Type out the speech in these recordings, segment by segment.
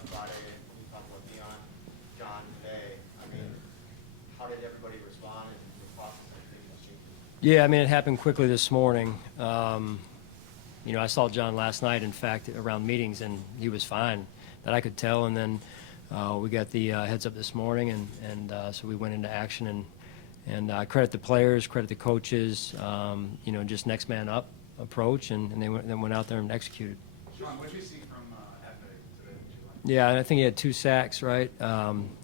on Friday, and we talked about Dion, John today. I mean, how did everybody respond and the process and everything? Yeah, I mean, it happened quickly this morning. You know, I saw John last night, in fact, around meetings, and he was fine, that I could tell. And then we got the heads up this morning, and so we went into action. And I credit the players, credit the coaches, you know, just next man up approach, and they went out there and executed. Sean, what did you see from Efe today? Yeah, and I think he had 2 sacks, right?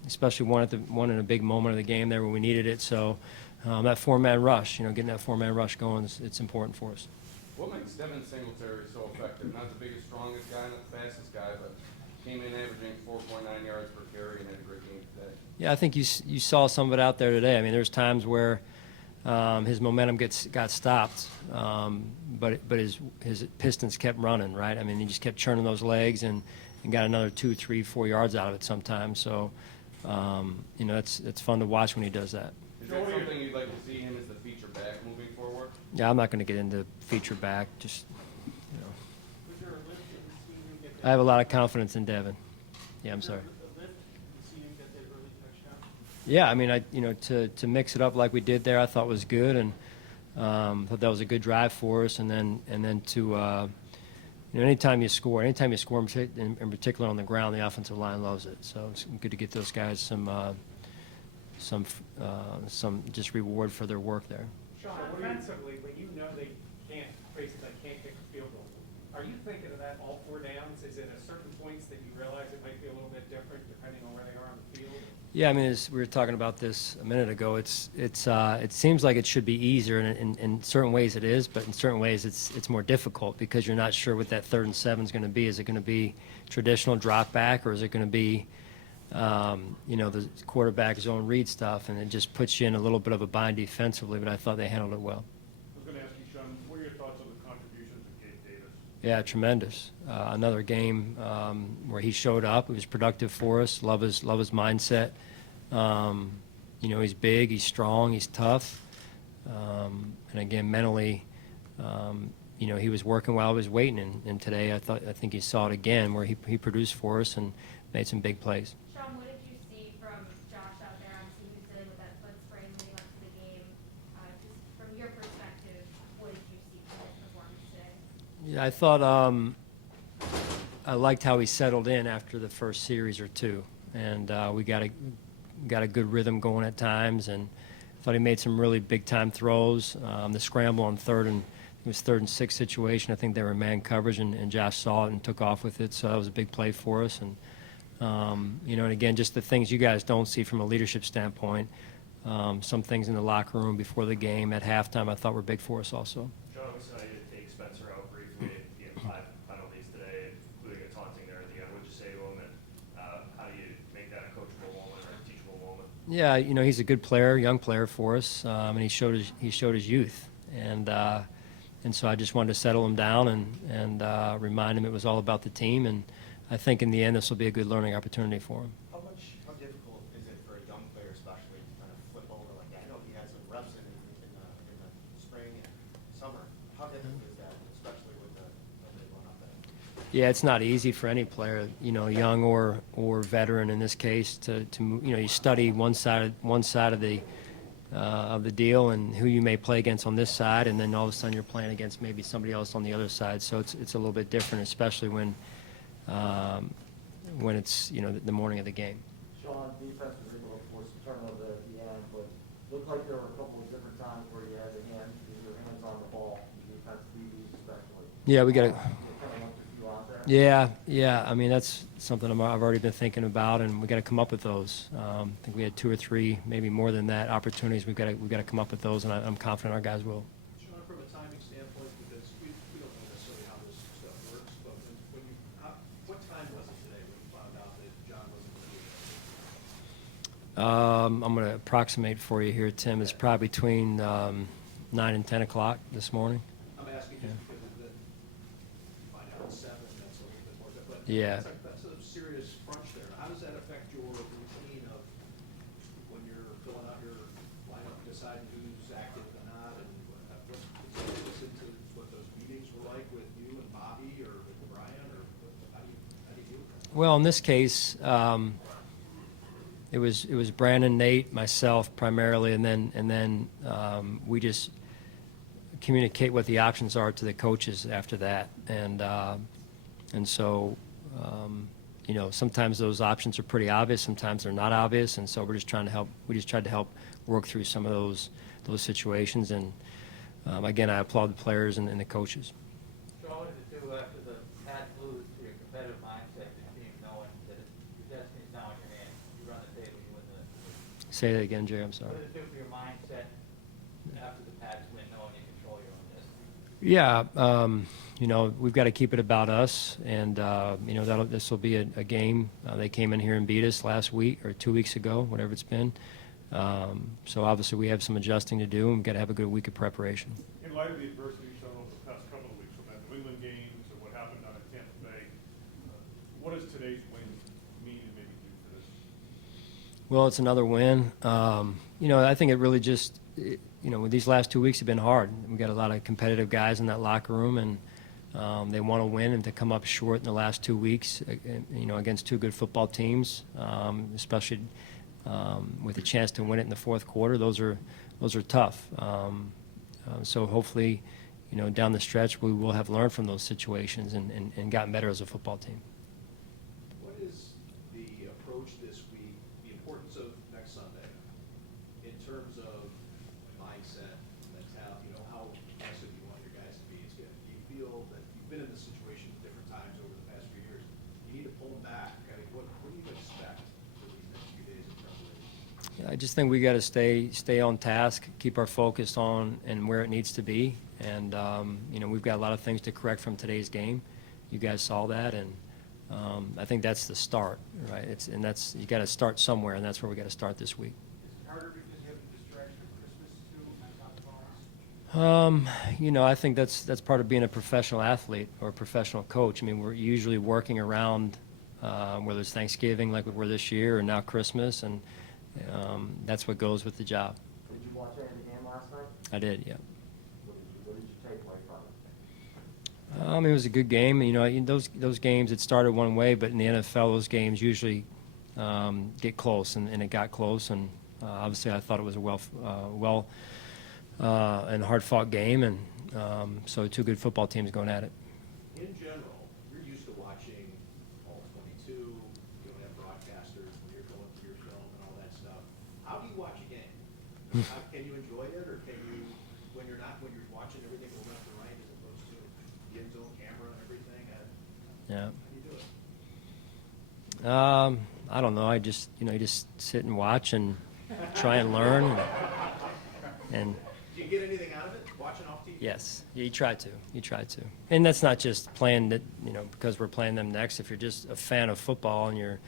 Especially one in a big moment of the game there when we needed it. So that 4-man rush, you know, getting that 4-man rush going, it's important for us. What makes Devin Singletary so effective? Not the biggest, strongest guy, not the fastest guy, but came in averaging 4.9 yards per carry and had a great game today. Yeah, I think you saw some of it out there today. I mean, there's times where his momentum got stopped, but his pistons kept running, right? I mean, he just kept churning those legs and got another 2, 3, 4 yards out of it sometimes. So, you know, it's fun to watch when he does that. Is that something you'd like to see him as the feature back moving forward? Yeah, I'm not going to get into feature back. Just, you know. Was there a lift that we seen him get? I have a lot of confidence in Devin. Yeah, I'm sorry. A lift, we seen him get that early touchdown? Yeah, I mean, you know, to mix it up like we did there, I thought was good, and thought that was a good drive for us. And then to, you know, anytime you score in particular on the ground, the offensive line loves it. So it's good to get those guys some just reward for their work there. Sean, offensively, when you know they can't kick a field goal, are you thinking of that all 4 downs? Is it at certain points that you realize it might be a little bit different depending on where they are on the field? Yeah, I mean, as we were talking about this a minute ago, it seems like it should be easier, and in certain ways it is, but in certain ways it's more difficult because you're not sure what that 3rd and 7 is going to be. Is it going to be traditional drop back, or is it going to be you know, the quarterback zone read stuff, and it just puts you in a little bit of a bind defensively, but I thought they handled it well. I was going to ask you, Sean, what are your thoughts on the contributions of Gabe Davis? Yeah, tremendous. Another game where he showed up. It was productive for us. Love his mindset. You know, he's big, he's strong, he's tough. And again, mentally, you know, he was working while I was waiting. And today, I think he saw it again where he produced for us and made some big plays. Sean, what did you see from Josh out there? Obviously, he was dealing with that foot sprain leading up to the game. Just from your perspective, what did you see from his performance today? Yeah, I thought I liked how he settled in after the first series or 2, and we got a good rhythm going at times, and I thought he made some really big time throws. The scramble on 3rd and it was 3rd and 6 situation. I think they were man coverage, and Josh saw it and took off with it, so that was a big play for us. And you know, and again, just the things you guys don't see from a leadership standpoint. Some things in the locker room before the game, at halftime, I thought were big for us also. Sean, we saw you take Spencer out briefly. He had 5 penalties today, including a taunting there at the end. What did you say to him, and how do you make that a coachable moment or a teachable moment? Yeah, you know, he's a good player, young player for us, and he showed his youth, and so I just wanted to settle him down and remind him it was all about the team, and I think in the end this will be a good learning opportunity for him. How difficult is it for a young player, especially, to kind of flip over like that? I know he had some reps in the spring and summer. How difficult is that, especially with somebody going up there? Yeah, it's not easy for any player, you know, young or veteran in this case, to you know, you study one side of the deal and who you may play against on this side, and then all of a sudden you're playing against maybe somebody else on the other side. So it's a little bit different, especially when it's, you know, the morning of the game. Sean, defense was able to force a turnover at the end, but looked like there were a couple of different times where you had your hands on the ball, defense, DBs especially. Yeah, we got to. Kind of left a few out there. Yeah. I mean, that's something I've already been thinking about, and we got to come up with those. I think we had 2 or 3, maybe more than that, opportunities. We've got to come up with those, and I'm confident our guys will. Sean, from a timing standpoint, because we don't know necessarily how this stuff works, but what time was it today when you found out that John wasn't going to be there? I'm going to approximate for you here, Tim. It's probably between 9 and 10 o'clock this morning. I'm asking just because of the, you find out at 7, that's a little bit more, but Yeah. that's a serious crunch there. How does that affect your routine of when you're filling out your lineup, deciding who's active and not, and listen to what those meetings were like with you and Bobby or with Brian, or how do you do that? Well, in this case, it was Brandon, Nate, myself primarily, and then we just communicate what the options are to the coaches after that, and so you know, sometimes those options are pretty obvious, sometimes they're not obvious, and so we're just trying to help. We just tried to help work through some of those situations, and again, I applaud the players and the coaches. So what does it do after the Pats lose to your competitive mindset, this team knowing that your destiny's now in your hands? You run the table, you win the. Say that again, Jerry. I'm sorry. What does it do for your mindset after the Pats win, knowing you control your own destiny? Yeah, you know, we've got to keep it about us, and you know, this will be a game. They came in here and beat us last week or 2 weeks ago, whatever it's been. So obviously we have some adjusting to do, and we've got to have a good week of preparation. In light of the adversity shown over the past couple of weeks, from that New England game to what happened down at Tampa Bay, what does today's win mean and maybe do for this? Well, it's another win. You know, I think it really just, you know, these last 2 weeks have been hard. We've got a lot of competitive guys in that locker room, and they want to win, and to come up short in the last 2 weeks, you know, against two good football teams, especially with a chance to win it in the fourth quarter, those are tough. So hopefully, you know, down the stretch, we will have learned from those situations and gotten better as a football team. What is the approach this week, the importance of next Sunday, in terms of mindset, mentality, you know, how aggressive you want your guys to be? Do you feel that you've been in this situation at different times over the past few years? You need to pull them back. I mean, what do you expect for these next few days of preparation? I just think we got to stay on task, keep our focus on and where it needs to be, and you know, we've got a lot of things to correct from today's game. You guys saw that, and I think that's the start, right? That's you got to start somewhere, and that's where we got to start this week. Is it harder because you have the distraction of Christmas too on top of all this? You know, I think that's part of being a professional athlete or a professional coach. I mean, we're usually working around whether it's Thanksgiving like we were this year, or now Christmas, and that's what goes with the job. Did you watch any of the game last night? I did, yeah. What did you take away from it? It was a good game. You know, those games, it started one way, but in the NFL, those games usually get close, and it got close. And obviously, I thought it was a well and hard-fought game, and so two good football teams going at it. In general, you're used to watching all 22, you don't have broadcasters when you're going through your film and all that stuff. How do you watch a game? Can you enjoy it, or can you, when you're watching everything go left and right as opposed to the end zone camera and everything? Yeah. How do you do it? I don't know. You just sit and watch and try and learn. And Do you get anything out of it, watching off TV? yes, you try to. And that's not just playing that, you know, because we're playing them next. If you're just a fan of football and you're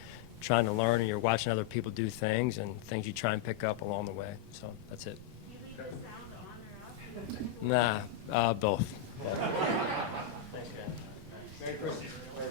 trying to learn and you're watching other people do things and things you try and pick up along the way. So that's it. Do you leave the sound on or off? Nah, both. Merry Christmas.